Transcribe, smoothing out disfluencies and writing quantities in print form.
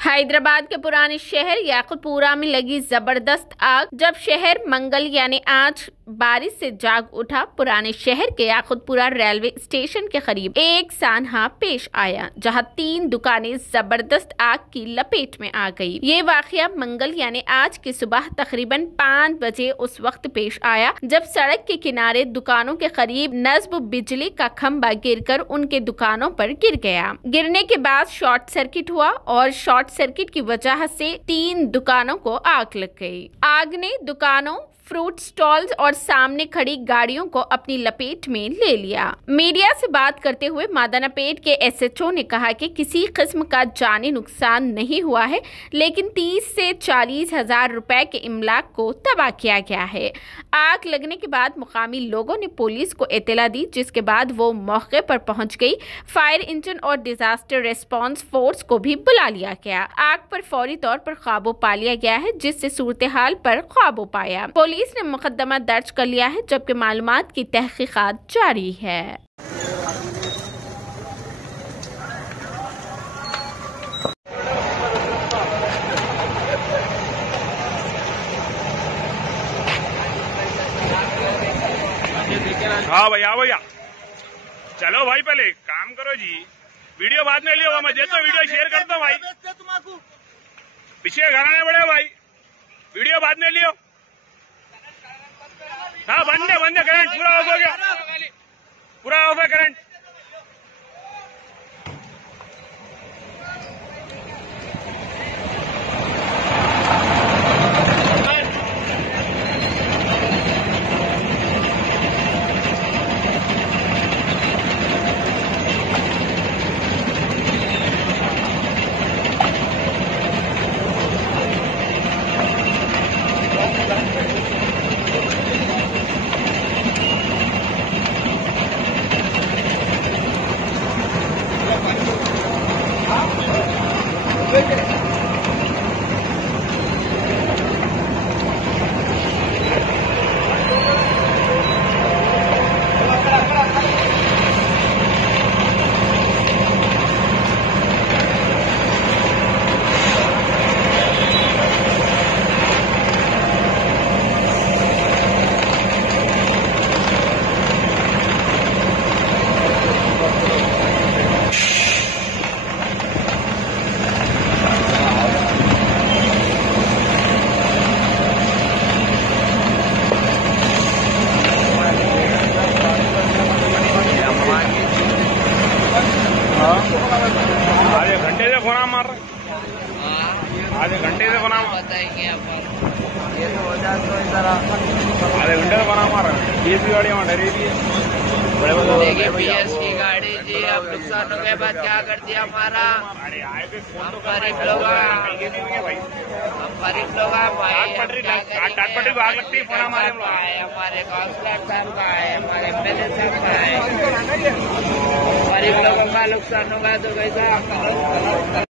हैदराबाद के पुराने शहर याकुतपुरा में लगी जबरदस्त आग। जब शहर मंगल यानी आज बारिश से जाग उठा, पुराने शहर के याकुतपुरा रेलवे स्टेशन के करीब एक सानहा पेश आया, जहां 3 दुकानें जबरदस्त आग की लपेट में आ गई। ये वाकया मंगल यानी आज की सुबह तकरीबन 5 बजे उस वक्त पेश आया जब सड़क के किनारे दुकानों के करीब नस्ब बिजली का खंभा गिरकर उनके दुकानों पर गिर गया। गिरने के बाद शॉर्ट सर्किट हुआ और शॉर्ट सर्किट की वजह से 3 दुकानों को आग लग गई। आग ने दुकानों, फ्रूट स्टॉल्स और सामने खड़ी गाड़ियों को अपनी लपेट में ले लिया। मीडिया से बात करते हुए मादानापेट के एसएचओ ने कहा कि किसी किस्म का जानी नुकसान नहीं हुआ है, लेकिन 30 से 40 हजार रुपए के इमलाक को तबाह किया गया है। आग लगने के बाद मुकामी लोगों ने पुलिस को इत्तला दी, जिसके बाद वो मौके पर पहुंच गई। फायर इंजन और डिजास्टर रिस्पांस फोर्स को भी बुला लिया गया। आग पर फौरी तौर पर काबू पा लिया गया है, जिससे सूरत हाल पर काबू पाया। पुलिस ने मुकदमा दर्ज कर लिया है, जबकि मालूमात की तहकीकात जारी है। हाँ भैया भैया, चलो भाई, पहले काम करो जी, वीडियो बाद में लियो। मैं देता वीडियो शेयर करता हूँ भाई, पीछे घर आने पड़े भाई, वीडियो बाद में लियो। हाँ बंद है करंट पूरा ऑफ हो गया, पूरा ऑफ है करंट। आधे घंटे से फोन मार रहे, आधे घंटे से फोन ये तो हो जाए तो इधर आधे घंटे से फोन मार रहे। बीएस की गाड़ी वहाँ डरी थी, देखिए बीएस की गाड़ी जी। अब नुकसान हो गया, बाद क्या कर दिया हमारा। हम गरीब लोग टाटपटरी को आग लगती है, फोन हमारे हमारे काउंसलर साहब का है, हमारे एमएलए साहब का है। गरीब लोगों का नुकसान होगा तो कैसा